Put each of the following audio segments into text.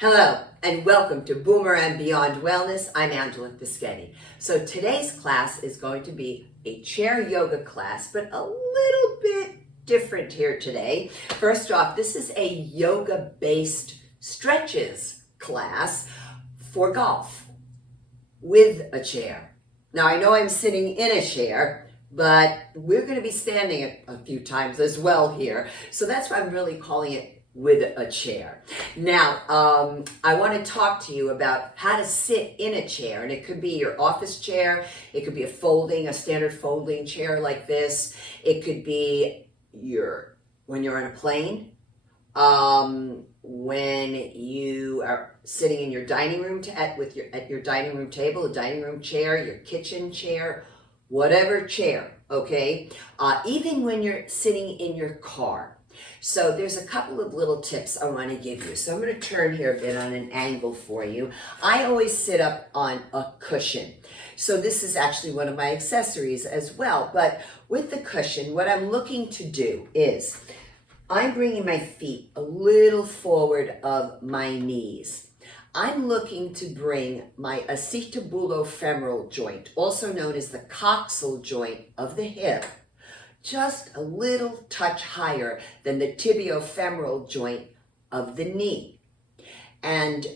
Hello and welcome to Boomer and Beyond Wellness. I'm Angelafischetti. So today's class is going to be a chair yoga class, but a little bit different here today. First off, this is a yoga-based stretches class for golf with a chair. Now I know I'm sitting in a chair, but we're going to be standing a few times as well here. So that's why I'm really calling it with a chair. Now, I want to talk to you about how to sit in a chair, and it could be your office chair, it could be a standard folding chair like this, it could be when you're on a plane, when you are sitting in your dining room at your dining room table, a dining room chair, your kitchen chair, whatever chair, okay? Even when you're sitting in your car. So there's a couple of little tips I want to give you. So I'm going to turn here a bit on an angle for you. I always sit up on a cushion. So this is actually one of my accessories as well. But with the cushion, what I'm looking to do is I'm bringing my feet a little forward of my knees. I'm looking to bring my acetobulofemoral joint, also known as the coxal joint of the hip, just a little touch higher than the tibiofemoral joint of the knee. And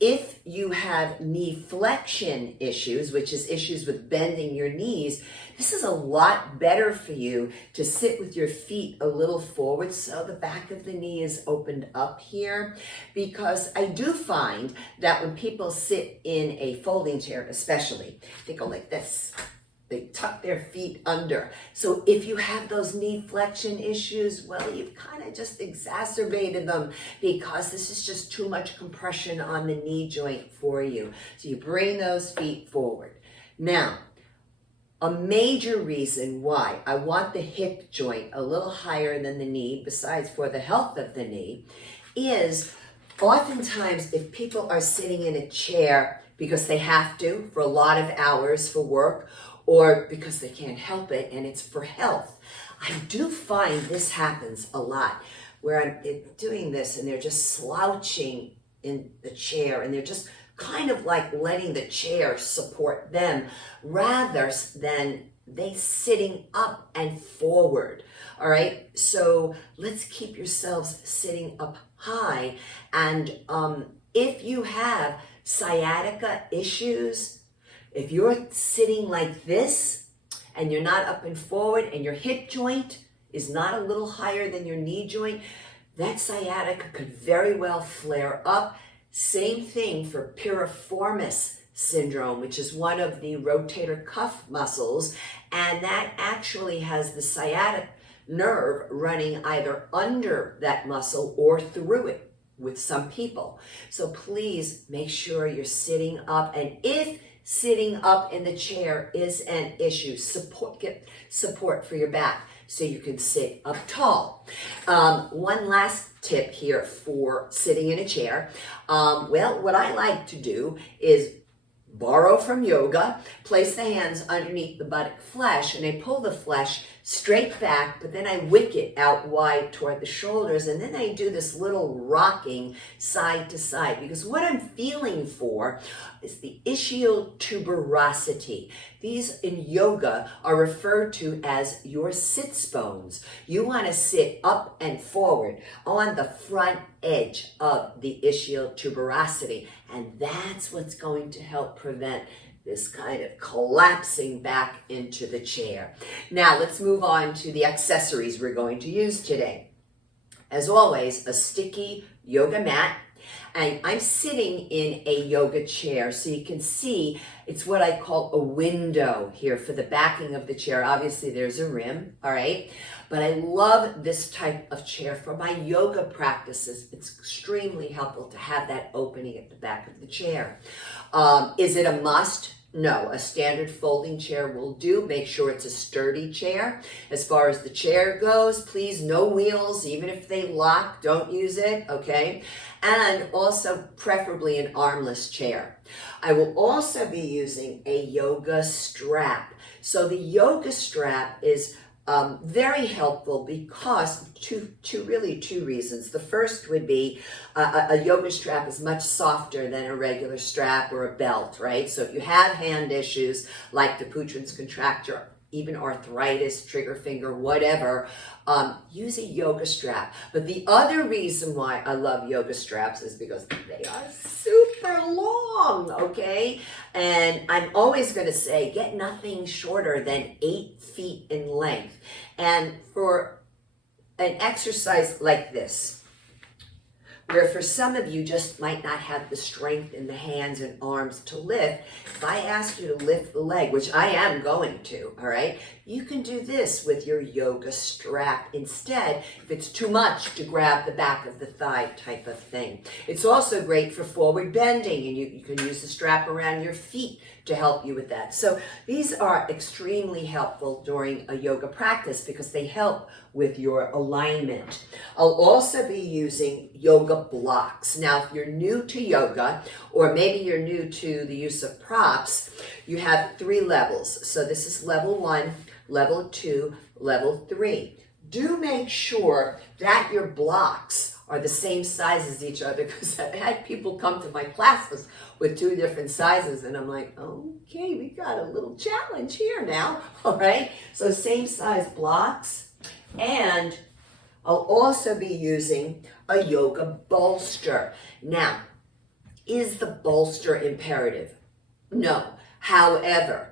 if you have knee flexion issues, which is issues with bending your knees, this is a lot better for you to sit with your feet a little forward so the back of the knee is opened up here. Because I do find that when people sit in a folding chair especially, they go like this. They tuck their feet under. So if you have those knee flexion issues, well, you've kind of just exacerbated them because this is just too much compression on the knee joint for you. So you bring those feet forward. Now, a major reason why I want the hip joint a little higher than the knee, besides for the health of the knee, is oftentimes if people are sitting in a chair because they have to for a lot of hours for work, or because they can't help it and it's for health. I do find this happens a lot where I'm doing this and they're just slouching in the chair and they're just kind of like letting the chair support them rather than they sitting up and forward. All right, so let's keep yourselves sitting up high. And if you have sciatica issues, if you're sitting like this and you're not up and forward and your hip joint is not a little higher than your knee joint, that sciatica could very well flare up. Same thing for piriformis syndrome, which is one of the rotator cuff muscles, and that actually has the sciatic nerve running either under that muscle or through it with some people. So please make sure you're sitting up, and if sitting up in the chair is an issue, get support for your back so you can sit up tall. One last tip here for sitting in a chair. Well, what I like to do is borrow from yoga, place the hands underneath the buttock flesh, and I pull the flesh straight back, but then I wick it out wide toward the shoulders, and then I do this little rocking side to side, because what I'm feeling for is the ischiotuberosity. These in yoga are referred to as your sits bones. You want to sit up and forward on the front edge of the ischiotuberosity, and that's what's going to help prevent this kind of collapsing back into the chair. Now let's move on to the accessories we're going to use today. As always, a sticky yoga mat. And I'm sitting in a yoga chair, so you can see it's what I call a window here for the backing of the chair. Obviously there's a rim, all right? But I love this type of chair for my yoga practices. It's extremely helpful to have that opening at the back of the chair. Is it a must? No, a standard folding chair will do. Make sure it's a sturdy chair. As far as the chair goes, please, no wheels. Even if they lock, don't use it, okay? And also preferably an armless chair. I will also be using a yoga strap. So the yoga strap is Very helpful because two reasons. The first would be a yoga strap is much softer than a regular strap or a belt, right? So if you have hand issues like the Dupuytren's contracture, even arthritis, trigger finger, whatever, use a yoga strap. But the other reason why I love yoga straps is because they are super long, okay? And I'm always going to say, get nothing shorter than 8 feet in length. And for an exercise like this, where for some of you just might not have the strength in the hands and arms to lift, if I ask you to lift the leg, which I am going to, all right, you can do this with your yoga strap instead, if it's too much to grab the back of the thigh type of thing. It's also great for forward bending, and you can use the strap around your feet to help you with that. So these are extremely helpful during a yoga practice because they help with your alignment. I'll also be using yoga blocks. Now, if you're new to yoga, or maybe you're new to the use of props, you have 3 levels. So this is level 1, level 2, level 3. Do make sure that your blocks are the same size as each other, because I've had people come to my classes with 2 different sizes, and I'm like, okay, we got a little challenge here now, all right? So same size blocks. And I'll also be using a yoga bolster. Now, is the bolster imperative? No. However,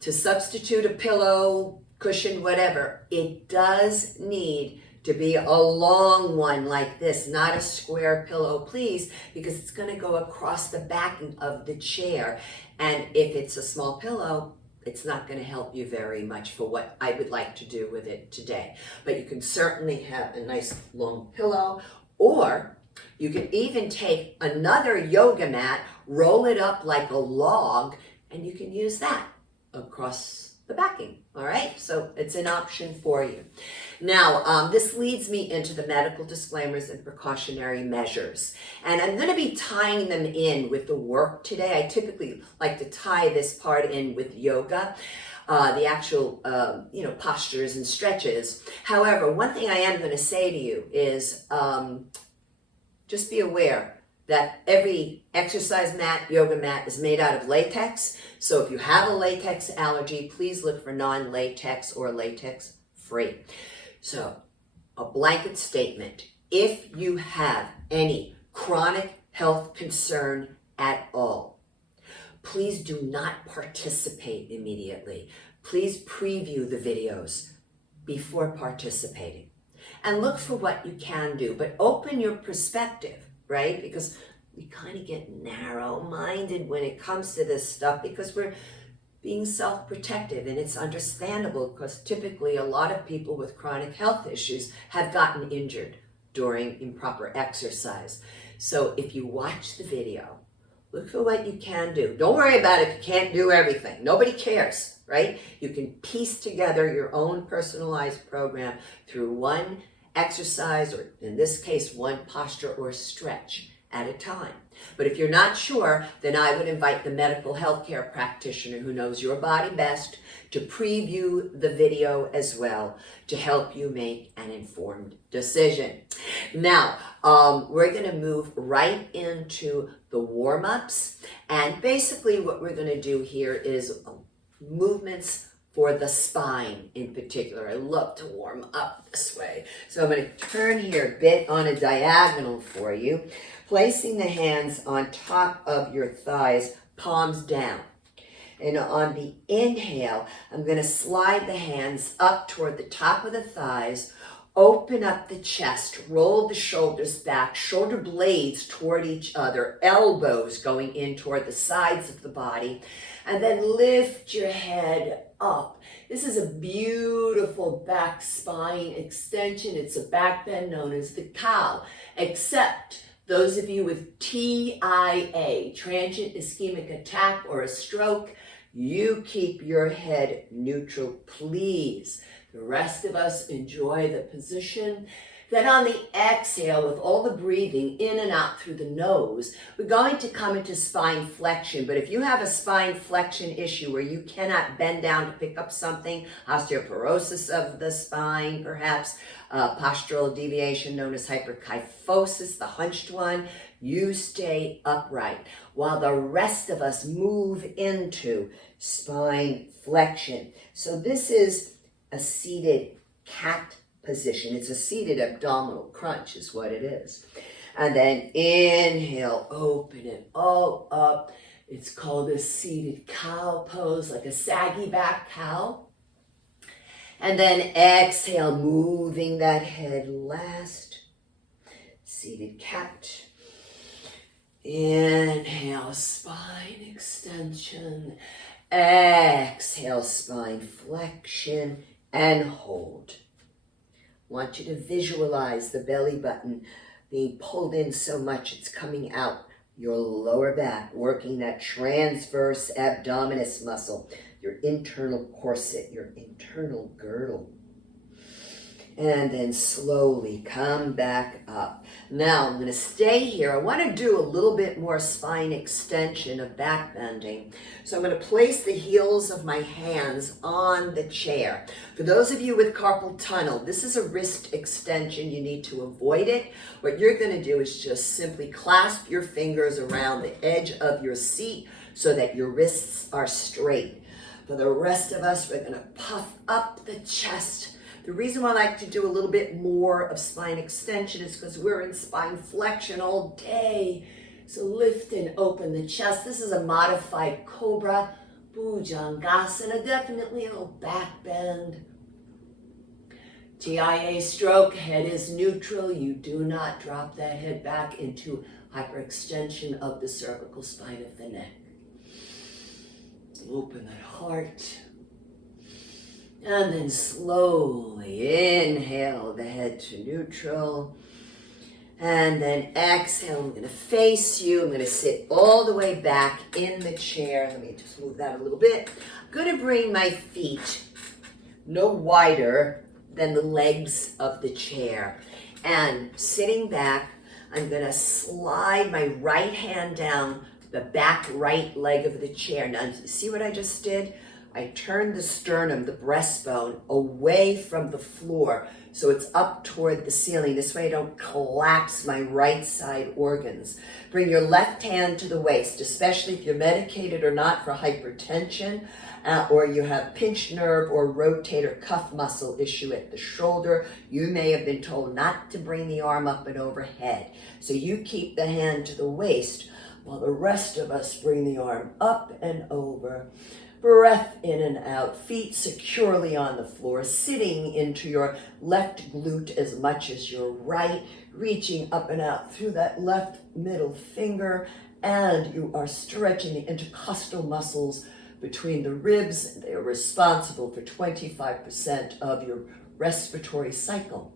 to substitute a pillow, cushion, whatever, it does need to be a long one like this, not a square pillow, please, because it's going to go across the backing of the chair. And if it's a small pillow, it's not going to help you very much for what I would like to do with it today. But you can certainly have a nice long pillow, or you can even take another yoga mat, roll it up like a log, and you can use that across the backing, all right? So it's an option for you. Now, this leads me into the medical disclaimers and precautionary measures. And I'm gonna be tying them in with the work today. I typically like to tie this part in with yoga, the actual, postures and stretches. However, one thing I am gonna say to you is just be aware that every exercise mat, yoga mat, is made out of latex. So if you have a latex allergy, please look for non-latex or latex-free. So a blanket statement: if you have any chronic health concern at all, please do not participate immediately. Please preview the videos before participating and look for what you can do, but open your perspective, right? Because we kind of get narrow-minded when it comes to this stuff because we're being self-protective, and it's understandable because typically a lot of people with chronic health issues have gotten injured during improper exercise. So if you watch the video, look for what you can do. Don't worry about it if you can't do everything. Nobody cares, right? You can piece together your own personalized program through one exercise, or in this case, one posture or stretch at a time. But if you're not sure, then I would invite the medical healthcare practitioner who knows your body best to preview the video as well to help you make an informed decision. Now, we're going to move right into the warm-ups, and basically what we're going to do here is movements for the spine in particular. I love to warm up this way. So I'm going to turn here a bit on a diagonal for you, placing the hands on top of your thighs, palms down. And on the inhale, I'm going to slide the hands up toward the top of the thighs, open up the chest, roll the shoulders back, shoulder blades toward each other, elbows going in toward the sides of the body, and then lift your head up. This is a beautiful back spine extension. It's a back bend known as the cow, except those of you with TIA, transient ischemic attack or a stroke, you keep your head neutral, please. The rest of us enjoy the position, Then on the exhale, with all the breathing in and out through the nose, we're going to come into spine flexion. But if you have a spine flexion issue where you cannot bend down to pick up something, osteoporosis of the spine perhaps, postural deviation known as hyperkyphosis, the hunched one, you stay upright while the rest of us move into spine flexion. So this is a seated cat position. It's a seated abdominal crunch is what it is. And then inhale, open it all up. It's called a seated cow pose, like a saggy back cow. And then exhale, moving that head last. Seated cat. Inhale, spine extension. Exhale, spine flexion, and hold. I want you to visualize the belly button being pulled in so much it's coming out your lower back, working that transverse abdominis muscle, your internal corset, your internal girdle. And then slowly come back up. Now I'm going to stay here. I want to do a little bit more spine extension of back bending. So I'm going to place the heels of my hands on the chair. For those of you with carpal tunnel, this is a wrist extension. You need to avoid it. What you're going to do is just simply clasp your fingers around the edge of your seat so that your wrists are straight. For the rest of us, we're going to puff up the chest. The reason why I like to do a little bit more of spine extension is because we're in spine flexion all day. So lift and open the chest. This is a modified cobra, bhujangasana, definitely a little back bend. TIA stroke, head is neutral. You do not drop that head back into hyperextension of the cervical spine of the neck. Open that heart. And then slowly inhale the head to neutral. And then exhale, I'm going to face you. I'm going to sit all the way back in the chair. Let me just move that a little bit. I'm going to bring my feet no wider than the legs of the chair. And sitting back, I'm going to slide my right hand down the back right leg of the chair. Now, see what I just did? I turned the sternum, the breastbone, away from the floor so it's up toward the ceiling. This way I don't collapse my right side organs. Bring your left hand to the waist, especially if you're medicated or not for hypertension, or you have pinched nerve or rotator cuff muscle issue at the shoulder. You may have been told not to bring the arm up and overhead. So you keep the hand to the waist while the rest of us bring the arm up and over. Breath in and out, feet securely on the floor, sitting into your left glute as much as your right, reaching up and out through that left middle finger, and you are stretching the intercostal muscles between the ribs. They are responsible for 25% of your respiratory cycle.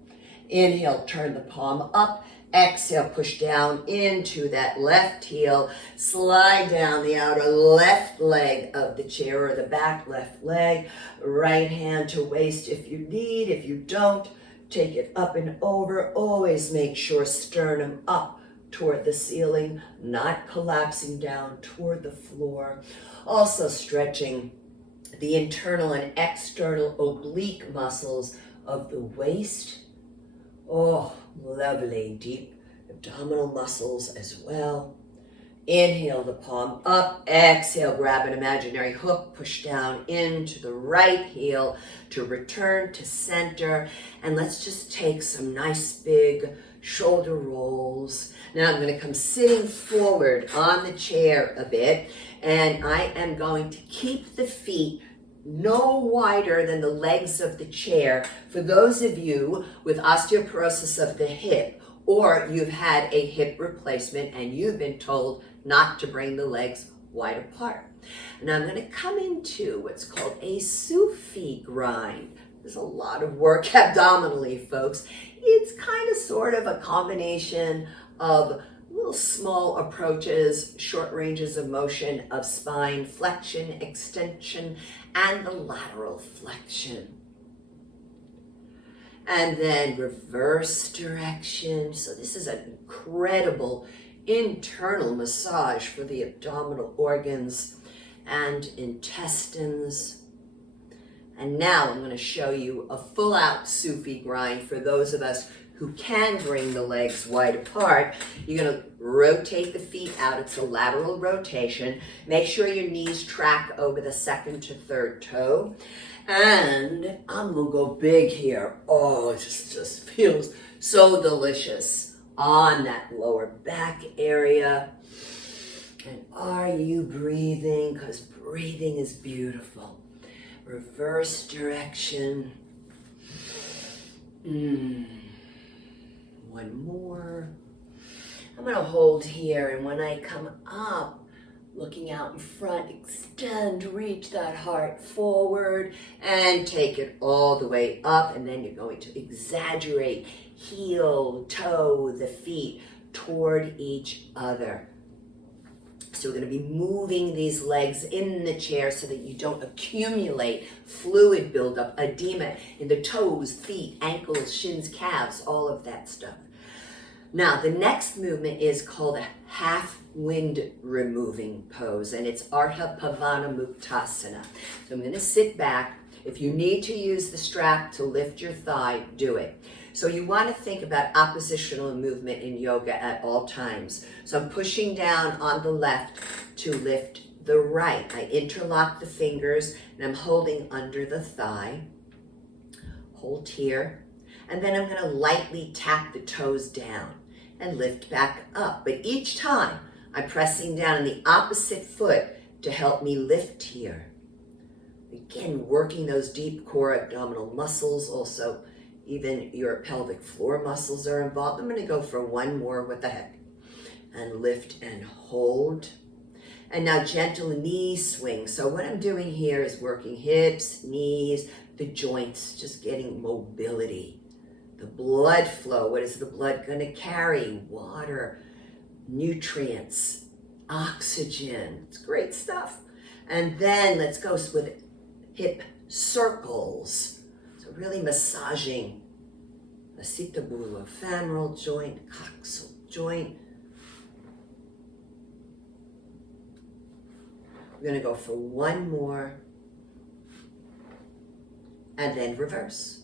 Inhale, turn the palm up. Exhale, push down into that left heel. Slide down the outer left leg of the chair or the back left leg. Right hand to waist if you need. If you don't, take it up and over. Always make sure sternum up toward the ceiling, not collapsing down toward the floor. Also stretching the internal and external oblique muscles of the waist. Oh, lovely, deep abdominal muscles as well. Inhale the palm up. Exhale, grab an imaginary hook, push down into the right heel to return to center. And let's just take some nice big shoulder rolls. Now I'm going to come sitting forward on the chair a bit, and I am going to keep the feet no wider than the legs of the chair. For those of you with osteoporosis of the hip, or you've had a hip replacement and you've been told not to bring the legs wide apart. And I'm going to come into what's called a Sufi grind. There's a lot of work abdominally, folks. It's kind of sort of a combination of little small approaches, short ranges of motion of spine flexion, extension, and the lateral flexion. And then reverse direction. So this is an incredible internal massage for the abdominal organs and intestines. And now I'm going to show you a full-out Sufi grind for those of us who can bring the legs wide apart. You're going to rotate the feet out. It's a lateral rotation. Make sure your knees track over the second to third toe. And I'm going to go big here. Oh, it just feels so delicious on that lower back area. And are you breathing? Because breathing is beautiful. Reverse direction. One more. I'm going to hold here, and when I come up, looking out in front, extend, reach that heart forward, and take it all the way up, and then you're going to exaggerate, heel, toe, the feet toward each other. So we're going to be moving these legs in the chair so that you don't accumulate fluid buildup, edema in the toes, feet, ankles, shins, calves, all of that stuff. Now, the next movement is called a half wind removing pose, and it's Ardha Pavana Muktasana. So I'm going to sit back. If you need to use the strap to lift your thigh, do it. So you want to think about oppositional movement in yoga at all times. So I'm pushing down on the left to lift the right. I interlock the fingers and I'm holding under the thigh. Hold here. And then I'm going to lightly tap the toes down and lift back up. But each time I'm pressing down on the opposite foot to help me lift here. Again, working those deep core abdominal muscles. Also, even your pelvic floor muscles are involved. I'm going to go for one more. What the heck? And lift and hold. And now gentle knee swing. So what I'm doing here is working hips, knees, the joints, just getting mobility. The blood flow. What is the blood going to carry? Water, nutrients, oxygen. It's great stuff. And then let's go with hip circles. So really massaging the acetabulofemoral joint, coxal joint. We're going to go for one more. And then reverse.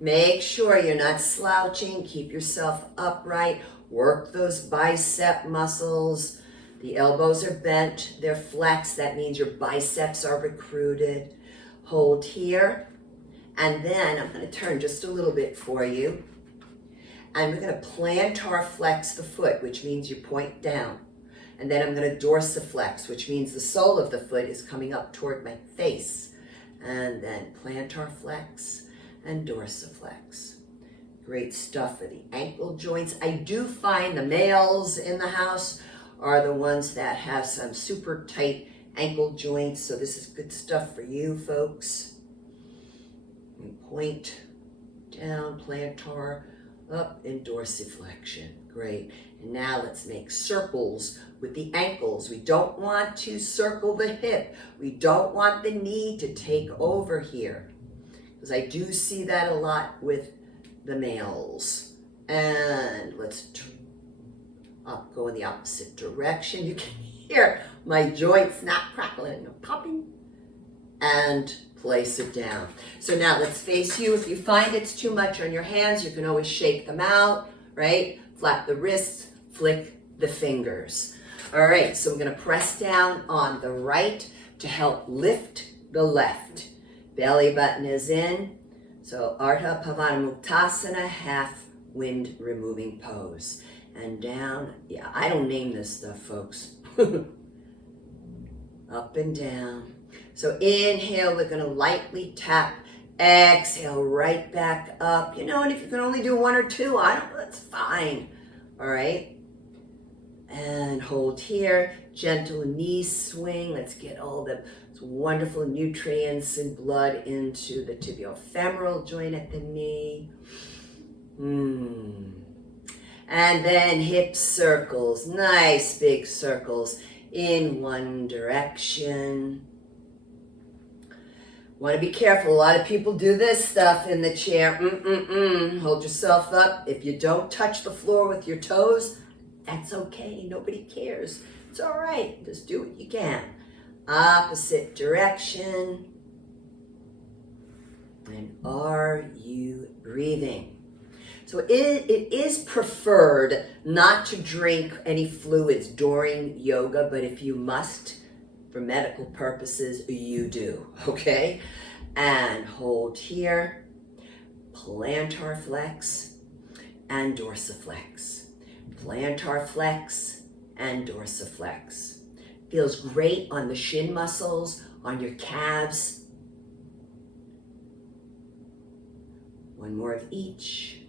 Make sure you're not slouching. Keep yourself upright. Work those bicep muscles. The elbows are bent. They're flexed. That means your biceps are recruited. Hold here. And then I'm going to turn just a little bit for you. And we're going to plantar flex the foot, which means you point down. And then I'm going to dorsiflex, which means the sole of the foot is coming up toward my face. And then plantar flex and dorsiflex. Great stuff for the ankle joints. I do find the males in the house are the ones that have some super tight ankle joints. So this is good stuff for you folks. And point down, plantar, up, and dorsiflexion. Great. And now let's make circles with the ankles. We don't want to circle the hip. We don't want the knee to take over here, because I do see that a lot with the males. And let's go in the opposite direction. You can hear my joints not crackling or popping. And place it down. So now let's face you. If you find it's too much on your hands, you can always shake them out, right? Flap the wrists, flick the fingers. All right, so we're going to press down on the right to help lift the left. Belly button is in. So Ardha Pavana Muktasana, half wind removing pose. And down. Yeah, I don't name this stuff, folks. Up and down. So inhale, we're going to lightly tap. Exhale, right back up. You know, and if you can only do one or two, that's fine. All right. And hold here. Gentle knee swing. Let's get all the wonderful nutrients and blood into the tibiofemoral joint at the knee. And then hip circles. Nice big circles in one direction. Want to be careful. A lot of people do this stuff in the chair. Hold yourself up. If you don't touch the floor with your toes, that's okay. Nobody cares. It's all right. Just do what you can. Opposite direction. And are you breathing? So it is preferred not to drink any fluids during yoga, but if you must, for medical purposes, you do, okay? And hold here, plantar flex and dorsiflex. Plantar flex and dorsiflex. Feels great on the shin muscles, on your calves. One more of each.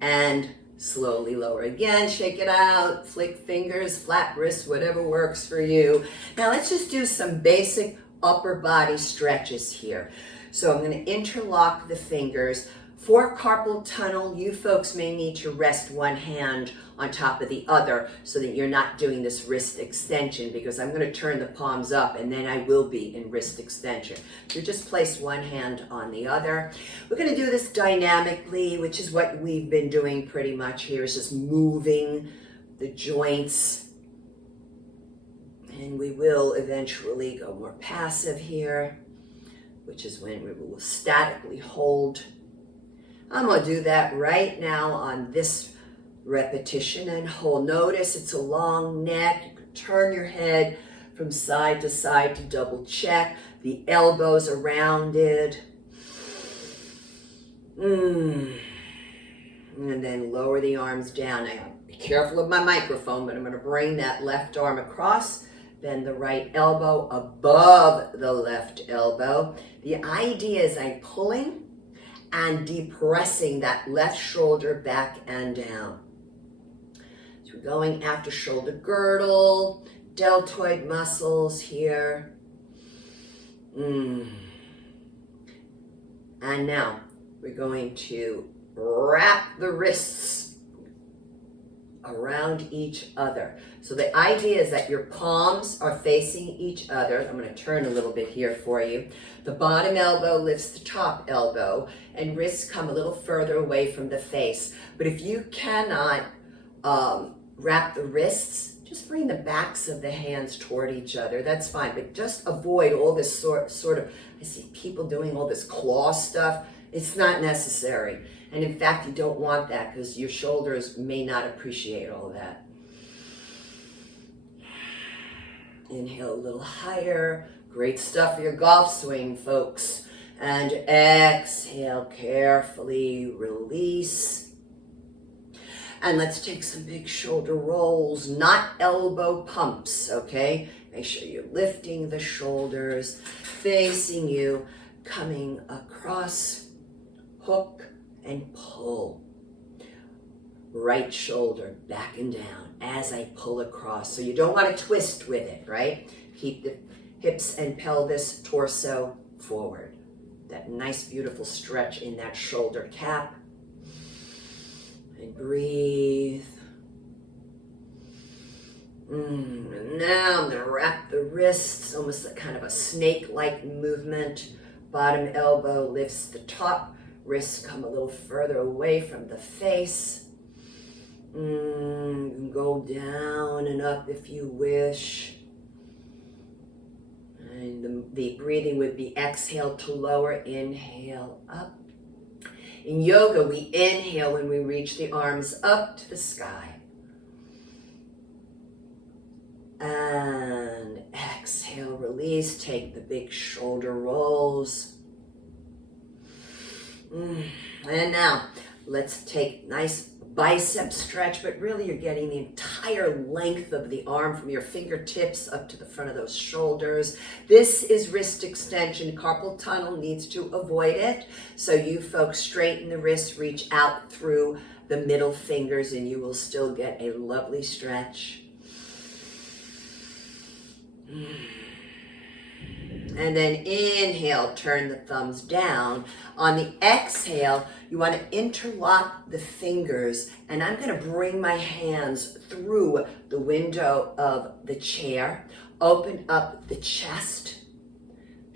And slowly lower again, shake it out, flick fingers, flat wrists, whatever works for you. Now let's just do some basic upper body stretches here. So I'm going to interlock the fingers. For carpal tunnel, you folks may need to rest one hand on top of the other so that you're not doing this wrist extension, because I'm going to turn the palms up and then I will be in wrist extension. So just place one hand on the other. We're going to do this dynamically, which is what we've been doing pretty much here, is just moving the joints. And we will eventually go more passive here, which is when we will statically hold. I'm going to do that right now on this repetition and hold. Notice it's a long neck. You can turn your head from side to double check. The elbows are rounded. And then lower the arms down. Now, be careful of my microphone, but I'm going to bring that left arm across. Bend the right elbow above the left elbow. The idea is I'm pulling and depressing that left shoulder back and down. So we're going after shoulder girdle, deltoid muscles here. And now we're going to wrap the wrists around each other. So the idea is that your palms are facing each other. I'm going to turn a little bit here for you. The bottom elbow lifts the top elbow, and wrists come a little further away from the face. But if you cannot wrap the wrists, just bring the backs of the hands toward each other. That's fine, but just avoid all this sort of, I see people doing all this claw stuff. It's not necessary. And in fact, you don't want that because your shoulders may not appreciate all that. Inhale a little higher. Great stuff for your golf swing, folks. And exhale, carefully release. And let's take some big shoulder rolls, not elbow pumps, okay? Make sure you're lifting the shoulders, facing you, coming across, hook and pull. Right shoulder back and down as I pull across. So you don't want to twist with it, right? Keep the hips and pelvis, torso forward. That nice, beautiful stretch in that shoulder cap. And breathe. And now I'm going to wrap the wrists, almost like kind of a snake-like movement. Bottom elbow lifts the top. Wrists come a little further away from the face. Go down and up if you wish. And the breathing would be exhale to lower, inhale up. In yoga, we inhale when we reach the arms up to the sky. And exhale, release, take the big shoulder rolls. And now, let's take nice bicep stretch, but really you're getting the entire length of the arm from your fingertips up to the front of those shoulders. This is wrist extension. Carpal tunnel needs to avoid it. So you folks straighten the wrists, reach out through the middle fingers, and you will still get a lovely stretch. And then inhale, turn the thumbs down. On the exhale, you want to interlock the fingers, and I'm going to bring my hands through the window of the chair, open up the chest,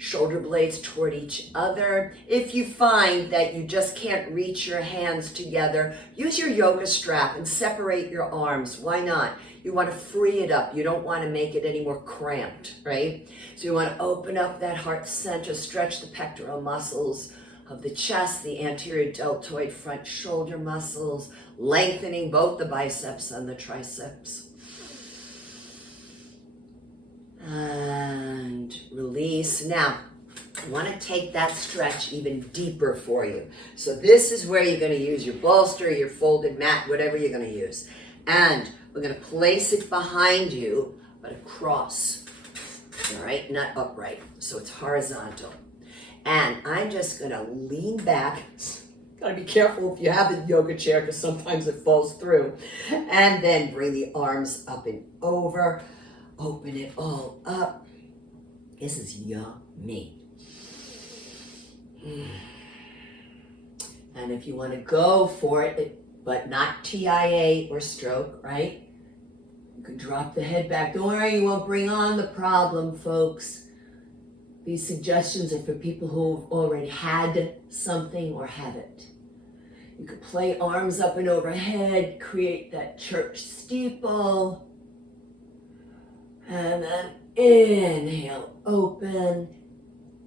shoulder blades toward each other. If you find that you just can't reach your hands together, use your yoga strap and separate your arms. Why not? You want to free it up. You don't want to make it any more cramped, right? So you want to open up that heart center, stretch the pectoral muscles of the chest, the anterior deltoid front shoulder muscles, lengthening both the biceps and the triceps. And release. Now, I want to take that stretch even deeper for you. So this is where you're going to use your bolster, your folded mat, whatever you're going to use. And we're going to place it behind you, but across, all right? Not upright, so it's horizontal. And I'm just going to lean back. Gotta be careful if you have a yoga chair because sometimes it falls through. And then bring the arms up and over. Open it all up. This is yummy. And if you want to go for it, but not TIA or stroke, right? You can drop the head back. Don't worry, you won't bring on the problem, folks. These suggestions are for people who've already had something or haven't. You could play arms up and overhead, create that church steeple. And then inhale, open,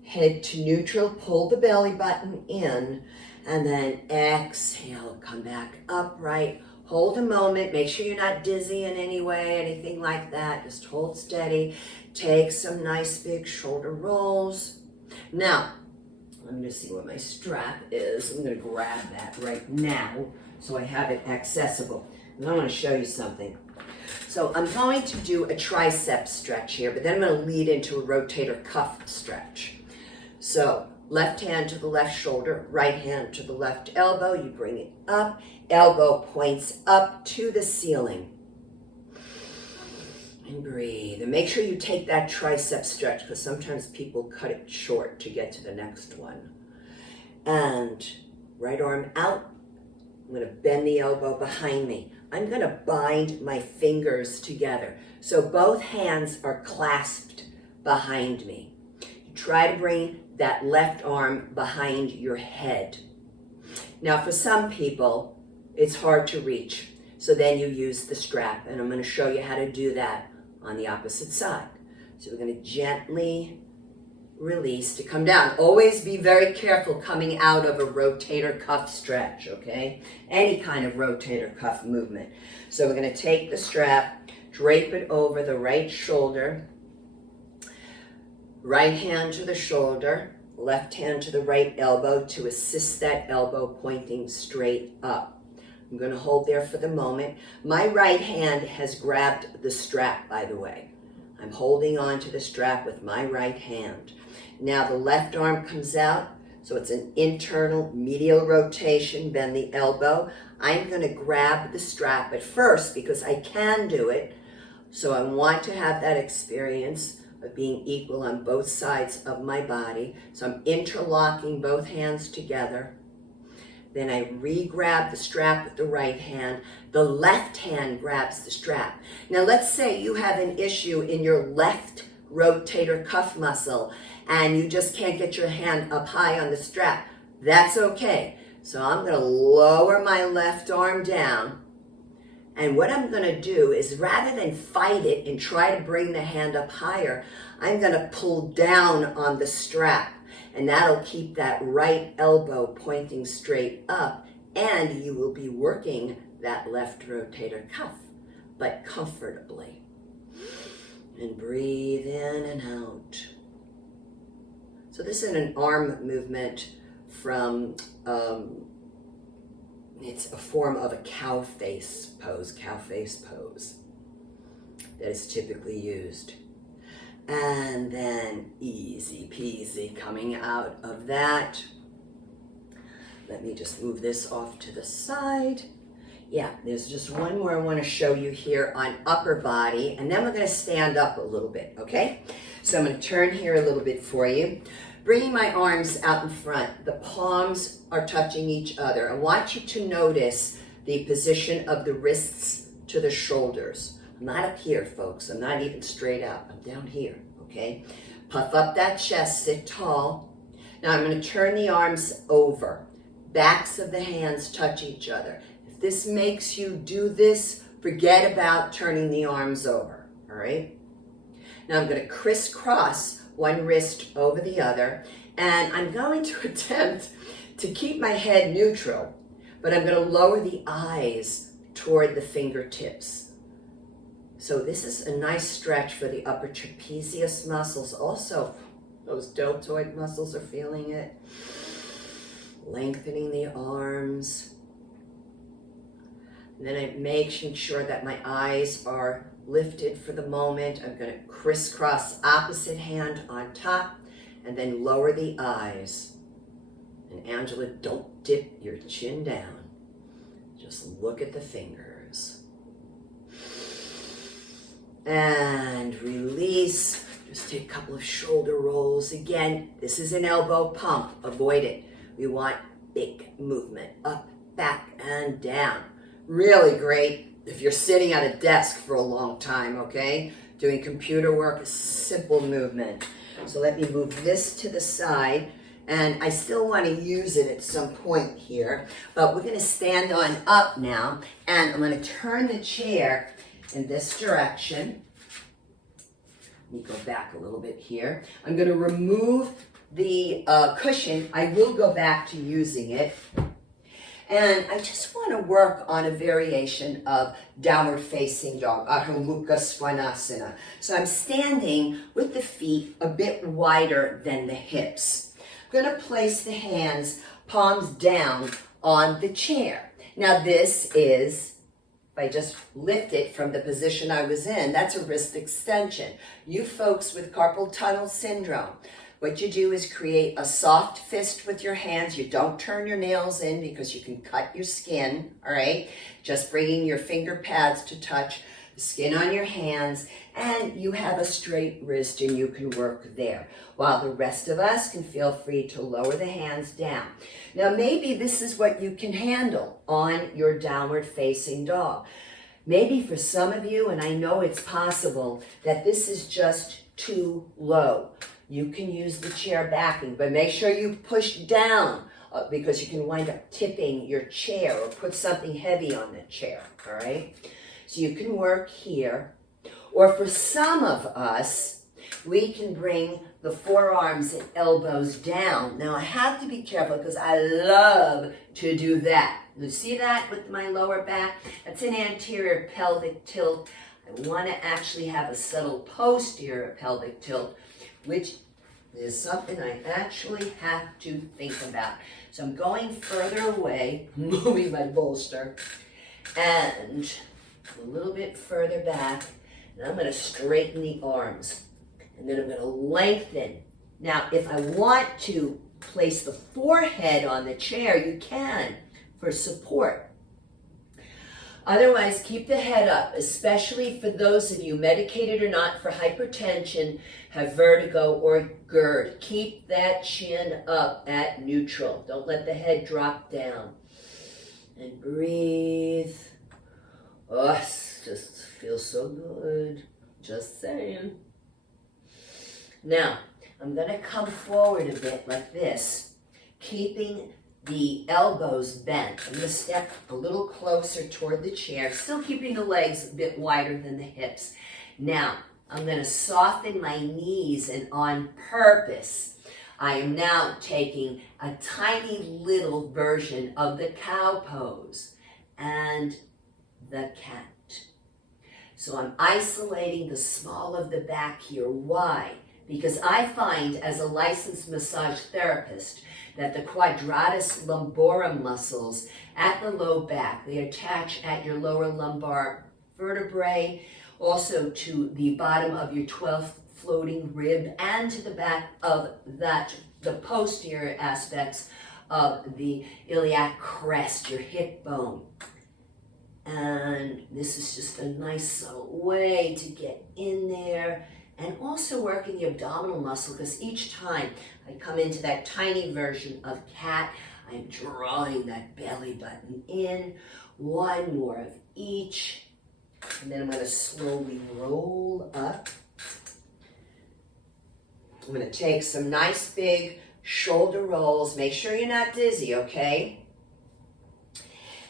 head to neutral, pull the belly button in, and then exhale, come back upright. Hold a moment, make sure you're not dizzy in any way, anything like that. Just hold steady. Take some nice big shoulder rolls. Now, let me just see what my strap is. I'm gonna grab that right now so I have it accessible. And I wanna show you something. So I'm going to do a tricep stretch here, but then I'm going to lead into a rotator cuff stretch. So left hand to the left shoulder, right hand to the left elbow. You bring it up, elbow points up to the ceiling. And breathe. And make sure you take that tricep stretch because sometimes people cut it short to get to the next one. And right arm out. I'm going to bend the elbow behind me. I'm going to bind my fingers together. So both hands are clasped behind me. You try to bring that left arm behind your head. Now for some people, it's hard to reach. So then you use the strap, and I'm going to show you how to do that on the opposite side. So we're going to gently release to come down. Always be very careful coming out of a rotator cuff stretch, okay? Any kind of rotator cuff movement. So we're going to take the strap, drape it over the right shoulder, right hand to the shoulder, left hand to the right elbow to assist that elbow pointing straight up. I'm going to hold there for the moment. My right hand has grabbed the strap, by the way. I'm holding on to the strap with my right hand. Now the left arm comes out, so it's an internal medial rotation, bend the elbow. I'm going to grab the strap at first because I can do it. So I want to have that experience of being equal on both sides of my body. So I'm interlocking both hands together. Then I re-grab the strap with the right hand. The left hand grabs the strap. Now let's say you have an issue in your left rotator cuff muscle and you just can't get your hand up high on the strap. That's okay. So I'm going to lower my left arm down. And what I'm going to do is rather than fight it and try to bring the hand up higher, I'm going to pull down on the strap. And that'll keep that right elbow pointing straight up. And you will be working that left rotator cuff, but comfortably. And breathe in and out. So this is an arm movement from, it's a form of a cow face pose that is typically used. And then easy peasy coming out of that. Let me just move this off to the side. Yeah, there's just one more I want to show you here on upper body, and then we're going to stand up a little bit, okay? So I'm going to turn here a little bit for you. Bringing my arms out in front, the palms are touching each other. I want you to notice the position of the wrists to the shoulders. I'm not up here, folks. I'm not even straight up. I'm down here, okay? Puff up that chest, sit tall. Now I'm going to turn the arms over. Backs of the hands touch each other. If this makes you do this, forget about turning the arms over, all right? Now I'm going to crisscross one wrist over the other, and I'm going to attempt to keep my head neutral, but I'm going to lower the eyes toward the fingertips. So this is a nice stretch for the upper trapezius muscles. Also, those deltoid muscles are feeling it. Lengthening the arms. And then I'm making sure that my eyes are lifted for the moment. I'm going to crisscross opposite hand on top and then lower the eyes. And Angela, don't dip your chin down. Just look at the fingers. And release. Just take a couple of shoulder rolls. Again, this is an elbow pump. Avoid it. We want big movement. Up, back, and down. Really great if you're sitting at a desk for a long time, okay? Doing computer work, a simple movement. So let me move this to the side. And I still want to use it at some point here. But we're going to stand on up now. And I'm going to turn the chair in this direction. Let me go back a little bit here. I'm going to remove the cushion. I will go back to using it. And I just want to work on a variation of downward facing dog, Adho Mukha Svanasana. So I'm standing with the feet a bit wider than the hips. I'm going to place the hands palms down on the chair. Now this is, if I just lift it from the position I was in, that's a wrist extension. You folks with carpal tunnel syndrome, what you do is create a soft fist with your hands. You don't turn your nails in because you can cut your skin, all right? Just bringing your finger pads to touch the skin on your hands, and you have a straight wrist and you can work there. While the rest of us can feel free to lower the hands down. Now maybe this is what you can handle on your downward facing dog. Maybe for some of you, and I know it's possible, that this is just too low. You can use the chair backing, but make sure you push down because you can wind up tipping your chair or put something heavy on the chair, all right? So you can work here. Or for some of us, we can bring the forearms and elbows down. Now I have to be careful because I love to do that. You see that with my lower back? That's an anterior pelvic tilt. I want to actually have a subtle posterior pelvic tilt, which is something I actually have to think about. So I'm going further away, moving my bolster, and a little bit further back, and I'm going to straighten the arms, and then I'm going to lengthen. Now, if I want to place the forehead on the chair, you can for support. Otherwise, keep the head up, especially for those of you, medicated or not, for hypertension, have vertigo or GERD. Keep that chin up at neutral. Don't let the head drop down. And breathe. Oh, it just feels so good. Just saying. Now, I'm going to come forward a bit like this, keeping the elbows bent. I'm going to step a little closer toward the chair, still keeping the legs a bit wider than the hips. Now, I'm going to soften my knees, and on purpose, I am now taking a tiny little version of the cow pose and the cat. So I'm isolating the small of the back here. Why? Because I find, as a licensed massage therapist, that the quadratus lumborum muscles at the low back, they attach at your lower lumbar vertebrae, also to the bottom of your 12th floating rib, and to the back of that, the posterior aspects of the iliac crest, your hip bone. And this is just a nice subtle way to get in there, and also working the abdominal muscle, because each time I come into that tiny version of cat, I'm drawing that belly button in. One more of each. And then I'm going to slowly roll up. I'm going to take some nice big shoulder rolls. Make sure you're not dizzy, okay?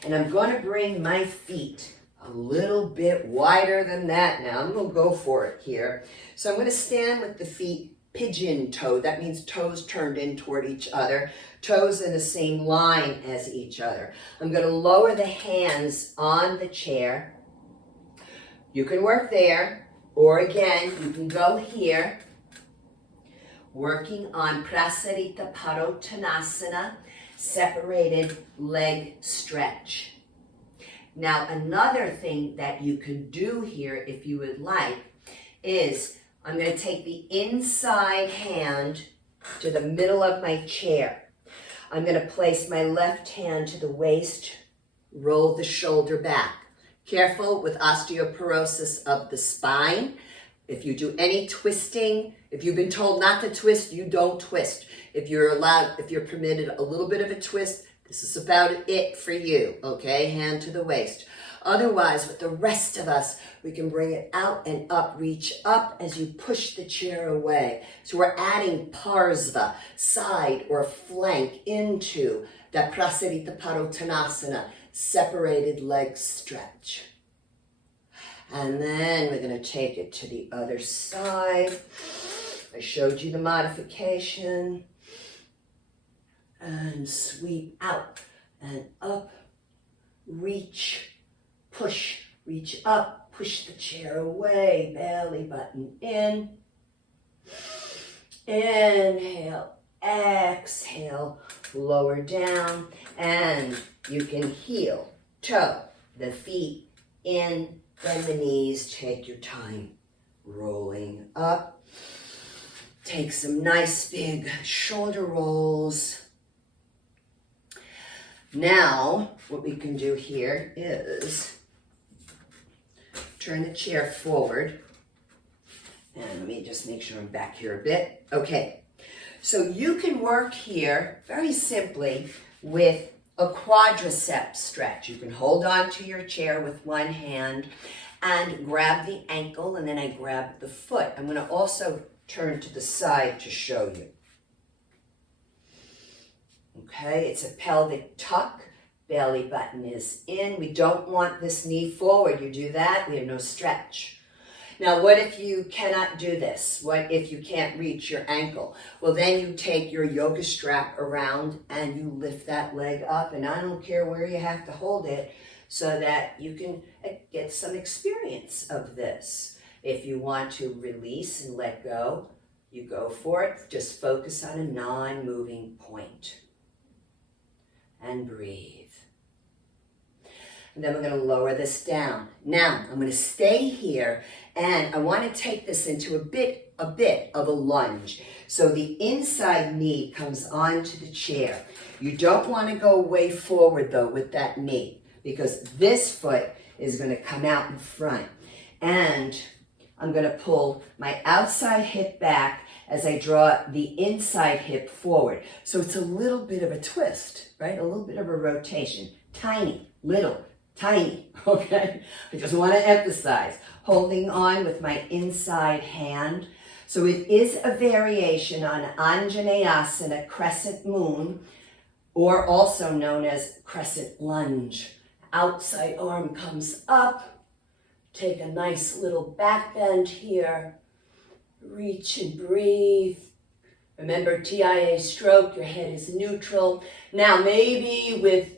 And I'm going to bring my feet a little bit wider than that now. I'm going to go for it here. So I'm going to stand with the feet pigeon-toed. That means toes turned in toward each other. Toes in the same line as each other. I'm going to lower the hands on the chair. You can work there, or again, you can go here, working on Prasarita Padottanasana, separated leg stretch. Now, another thing that you can do here, if you would like, is I'm going to take the inside hand to the middle of my chair. I'm going to place my left hand to the waist, roll the shoulder back. Careful with osteoporosis of the spine. If you do any twisting, if you've been told not to twist, you don't twist. If you're permitted a little bit of a twist, this is about it for you, okay? Hand to the waist. Otherwise, with the rest of us, we can bring it out and up, reach up as you push the chair away. So we're adding parsva, side or flank, into that Prasarita Padottanasana, separated leg stretch. And then we're going to take it to the other side. I showed you the modification. And sweep out and up, reach, push, reach up, push the chair away, belly button in. Inhale, exhale, lower down, and you can heel, toe, the feet in, bend the knees, take your time, rolling up. Take some nice big shoulder rolls. Now, what we can do here is turn the chair forward. And let me just make sure I'm back here a bit. Okay, so you can work here very simply with a quadricep stretch. You can hold on to your chair with one hand and grab the ankle, and then I grab the foot. I'm going to also turn to the side to show you. Okay, it's a pelvic tuck. Belly button is in. We don't want this knee forward. You do that, we have no stretch. Now, what if you cannot do this? What if you can't reach your ankle? Well, then you take your yoga strap around and you lift that leg up, and I don't care where you have to hold it so that you can get some experience of this. If you want to release and let go, you go for it. Just focus on a non-moving point. And breathe. And then we're going to lower this down. Now, I'm going to stay here, and I want to take this into a bit of a lunge. So the inside knee comes onto the chair. You don't want to go way forward, though, with that knee, because this foot is going to come out in front. And I'm going to pull my outside hip back as I draw the inside hip forward. So it's a little bit of a twist, right? A little bit of a rotation. Tiny, little, tiny, okay? I just want to emphasize, holding on with my inside hand. So it is a variation on Anjaneyasana, crescent moon, or also known as crescent lunge. Outside arm comes up. Take a nice little back bend here. Reach and breathe. Remember, TIA stroke, your head is neutral. Now, maybe with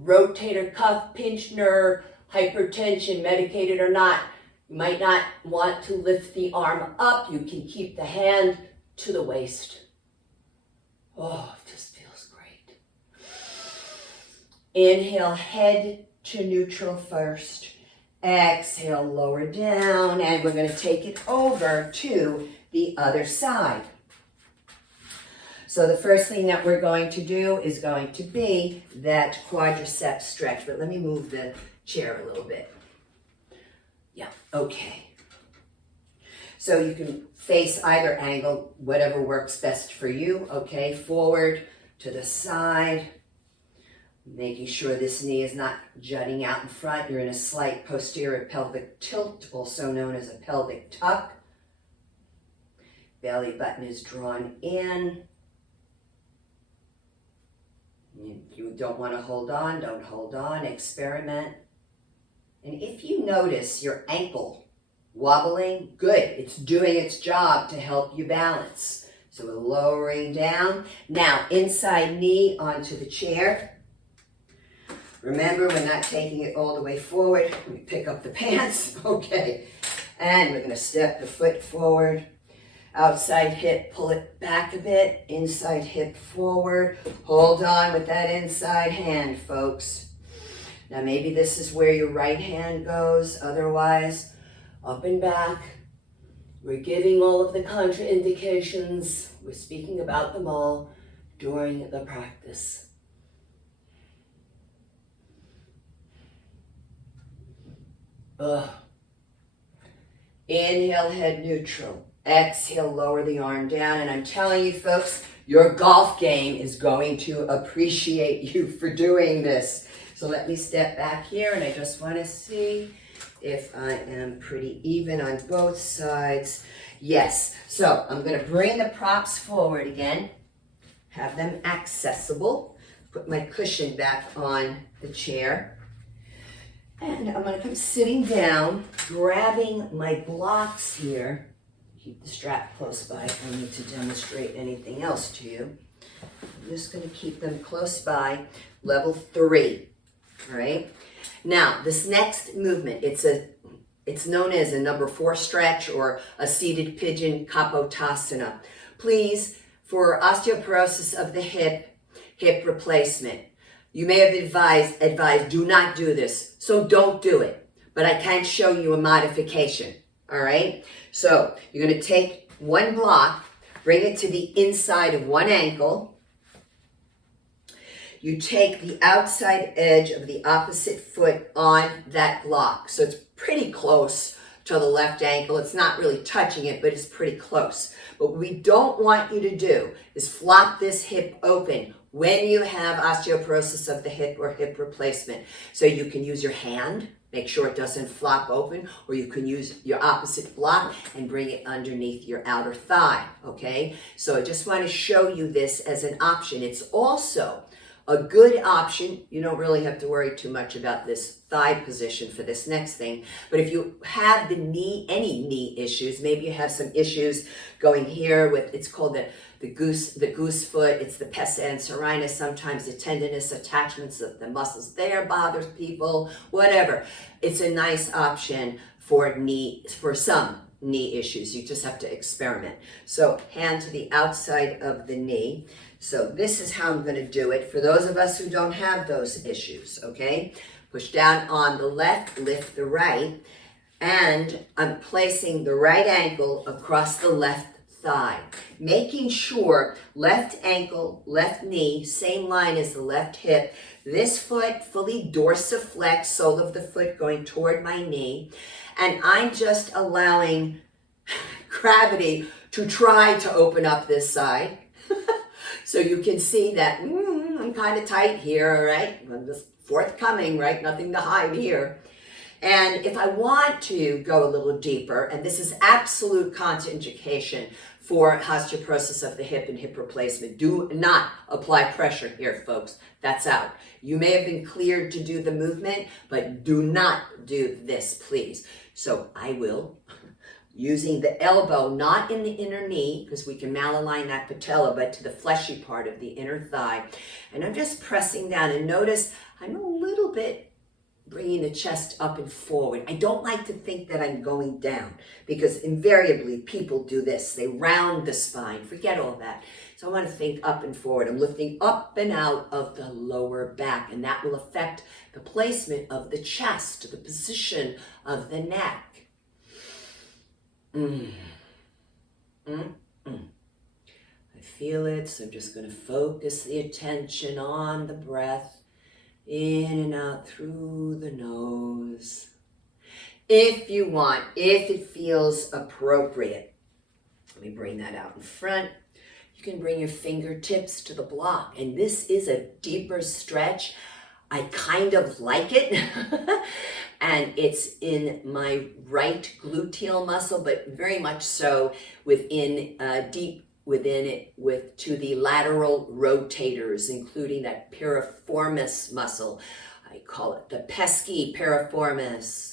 rotator cuff, pinched nerve, hypertension, medicated or not, you might not want to lift the arm up. You can keep the hand to the waist. Oh, it just feels great. Inhale, head to neutral first. Exhale, lower down, and we're going to take it over to the other side. So the first thing that we're going to do is going to be that quadricep stretch. But let me move the chair a little bit. Yeah, okay. So you can face either angle, whatever works best for you. Okay, forward to the side. Making sure this knee is not jutting out in front. You're in a slight posterior pelvic tilt, also known as a pelvic tuck. Belly button is drawn in. If you don't want to hold on, don't hold on. Experiment. And if you notice your ankle wobbling, good. It's doing its job to help you balance. So we're lowering down. Now, inside knee onto the chair. Remember, we're not taking it all the way forward. We pick up the pants. Okay. And we're going to step the foot forward. Outside hip, pull it back a bit. Inside hip forward. Hold on with that inside hand, folks. Now maybe this is where your right hand goes. Otherwise, up and back. We're giving all of the contraindications. We're speaking about them all during the practice. Inhale, head neutral. Exhale, lower the arm down. And I'm telling you, folks, your golf game is going to appreciate you for doing this. So let me step back here, and I just want to see if I am pretty even on both sides. Yes. So I'm going to bring the props forward again, have them accessible. Put my cushion back on the chair. And I'm going to come sitting down, grabbing my blocks here. Keep the strap close by if I need to demonstrate anything else to you. I'm just going to keep them close by, level 3. All right. Now, this next movement, it's known as a number 4 stretch or a seated pigeon kapotasana. Please, for osteoporosis of the hip replacement, you may have advised do not do this, so don't do it. But I can show you a modification. All right. So you're going to take one block, bring it to the inside of one ankle. You take the outside edge of the opposite foot on that block. So it's pretty close to the left ankle. It's not really touching it, but it's pretty close. But what we don't want you to do is flop this hip open when you have osteoporosis of the hip or hip replacement. So you can use your hand, make sure it doesn't flop open, or you can use your opposite block and bring it underneath your outer thigh, okay? So I just want to show you this as an option. It's also a good option. You don't really have to worry too much about this thigh position for this next thing. But if you have any knee issues, maybe you have some issues going here with, it's called the goose foot, it's the pesa and serinus, sometimes the tendinous attachments of the muscles there bothers people, whatever. It's a nice option for some knee issues. You just have to experiment. So hand to the outside of the knee. So this is how I'm going to do it for those of us who don't have those issues, okay? Push down on the left, lift the right, and I'm placing the right ankle across the left thigh, making sure left ankle, left knee, same line as the left hip, this foot fully dorsiflex, sole of the foot going toward my knee, and I'm just allowing gravity to try to open up this side. So you can see that I'm kind of tight here, all right? I'm just forthcoming, right? Nothing to hide here. And if I want to go a little deeper, and this is absolute contraindication for osteoporosis of the hip and hip replacement, do not apply pressure here, folks. That's out. You may have been cleared to do the movement, but do not do this, please. So I will, using the elbow, not in the inner knee, because we can malalign that patella, but to the fleshy part of the inner thigh. And I'm just pressing down, and notice I'm a little bit bringing the chest up and forward. I don't like to think that I'm going down, because invariably people do this. They round the spine. Forget all that. So I want to think up and forward. I'm lifting up and out of the lower back, and that will affect the placement of the chest, the position of the neck. I feel it, so I'm just going to focus the attention on the breath, in and out through the nose. If you want, if it feels appropriate, let me bring that out in front. You can bring your fingertips to the block, and this is a deeper stretch. I kind of like it. And it's in my right gluteal muscle, but very much so within, deep within it, to the lateral rotators, including that piriformis muscle. I call it the pesky piriformis.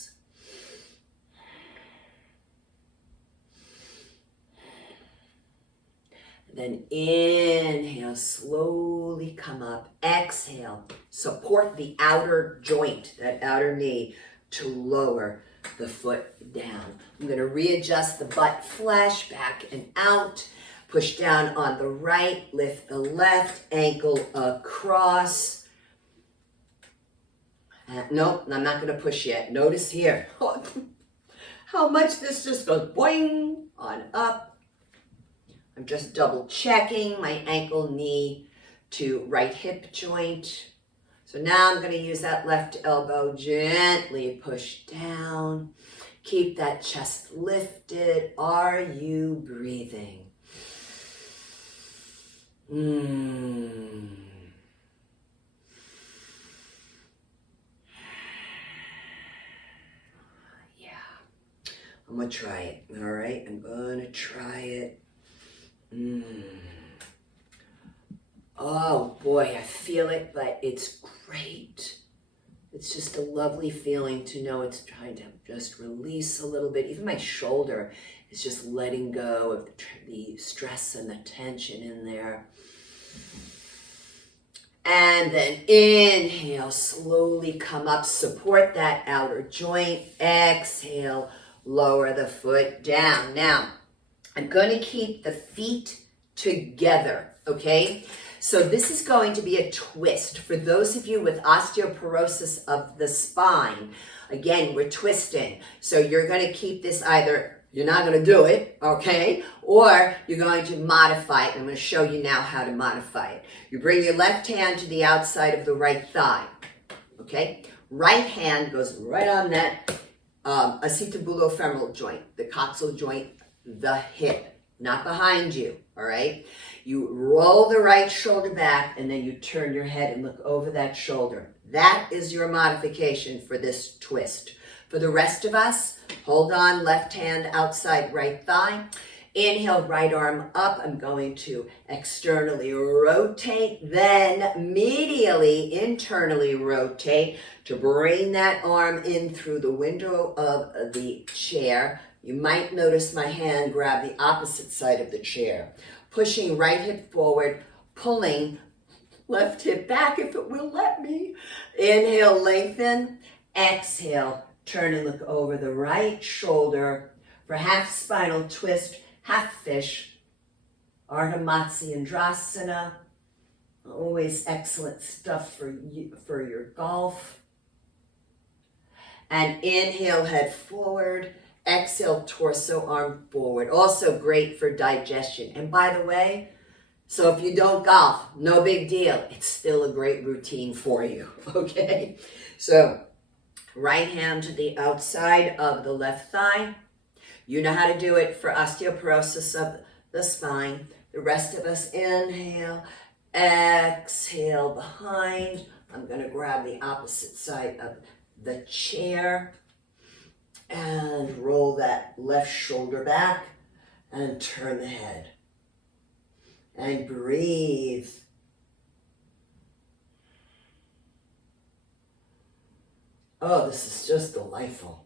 Then inhale, slowly come up. Exhale, support the outer joint, that outer knee, to lower the foot down. I'm going to readjust the butt flesh back and out. Push down on the right, lift the left ankle across. Nope, I'm not going to push yet. Notice here how much this just goes boing on up. I'm just double checking my ankle, knee to right hip joint. So now I'm going to use that left elbow, gently push down. Keep that chest lifted. Are you breathing? Yeah. I'm going to try it. All right. I'm going to try it. Oh boy, I feel it, but it's great. It's just a lovely feeling to know it's trying to just release a little bit. Even my shoulder is just letting go of the stress and the tension in there. And then inhale, slowly come up, support that outer joint. Exhale, lower the foot down. Now, I'm going to keep the feet together, okay? So this is going to be a twist. For those of you with osteoporosis of the spine, again, we're twisting. So you're going to keep this either, you're not going to do it, okay? Or you're going to modify it. I'm going to show you now how to modify it. You bring your left hand to the outside of the right thigh, okay? Right hand goes right on that acetobulofemoral joint, the coxal joint, the hip, not behind you, all right? You roll the right shoulder back and then you turn your head and look over that shoulder. That is your modification for this twist. For the rest of us, hold on, left hand outside right thigh. Inhale, right arm up. I'm going to externally rotate, then medially, internally rotate to bring that arm in through the window of the chair. You might notice my hand grab the opposite side of the chair. Pushing right hip forward, pulling left hip back if it will let me. Inhale, lengthen. Exhale, turn and look over the right shoulder for half spinal twist, half fish. Ardha Matsyendrasana. Always excellent stuff for your golf. And inhale, head forward. Exhale, torso, arm forward. Also great for digestion. And by the way, so if you don't golf, no big deal. It's still a great routine for you, okay? So right hand to the outside of the left thigh. You know how to do it for osteoporosis of the spine. The rest of us, inhale, exhale behind. I'm going to grab the opposite side of the chair. And roll that left shoulder back and turn the head. And breathe. Oh, this is just delightful.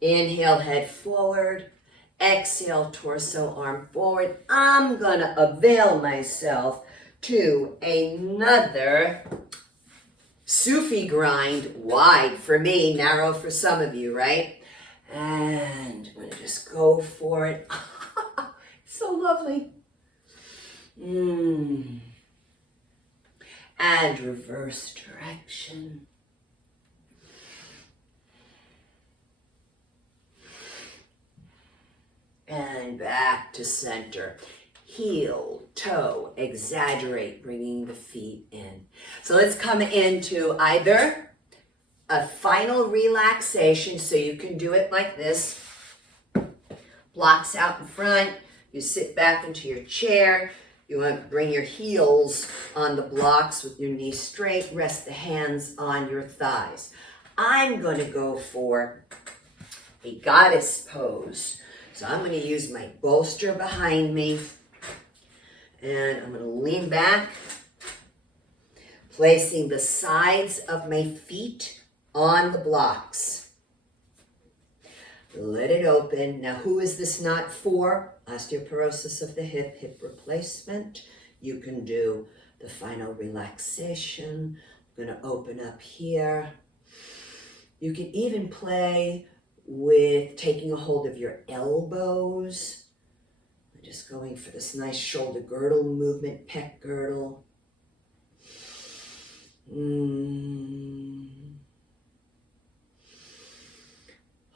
Inhale, head forward. Exhale, torso, arm forward. I'm going to avail myself to another Sufi grind, wide for me, narrow for some of you, right? And I'm going to just go for it. So lovely. And reverse direction. And back to center. Heel, toe, exaggerate, bringing the feet in. So let's come into either a final relaxation, so you can do it like this. Blocks out in front. You sit back into your chair. You want to bring your heels on the blocks with your knees straight. Rest the hands on your thighs. I'm going to go for a goddess pose. So I'm going to use my bolster behind me. And I'm going to lean back, placing the sides of my feet on the blocks. Let it open. Now, who is this not for? Osteoporosis of the hip, hip replacement. You can do the final relaxation. I'm going to open up here. You can even play with taking a hold of your elbows. I'm just going for this nice shoulder girdle movement, pec girdle.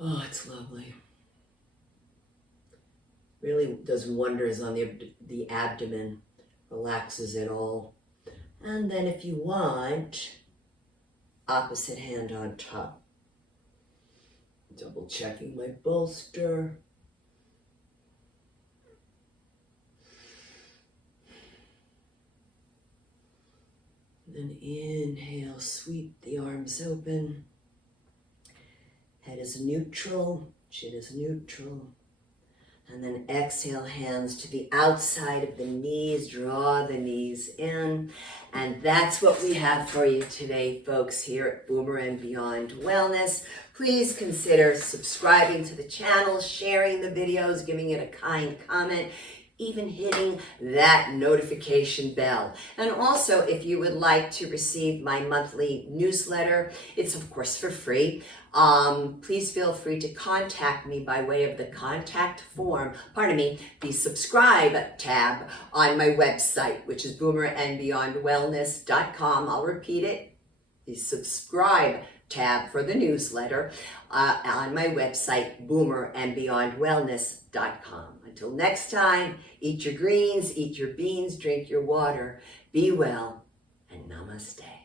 Oh, it's lovely. Really does wonders on the abdomen, relaxes it all. And then if you want, opposite hand on top. Double checking my bolster. Then inhale, sweep the arms open. Head is neutral, chin is neutral. And then exhale, hands to the outside of the knees, draw the knees in. And that's what we have for you today, folks, here at Boomer and Beyond Wellness. Please consider subscribing to the channel, sharing the videos, giving it a kind comment, even hitting that notification bell. And also, if you would like to receive my monthly newsletter, it's of course for free. Please feel free to contact me by way of the contact form, the subscribe tab on my website, which is boomerandbeyondwellness.com. I'll repeat it, the subscribe tab for the newsletter on my website, boomerandbeyondwellness.com. Until next time, eat your greens, eat your beans, drink your water, be well, and namaste.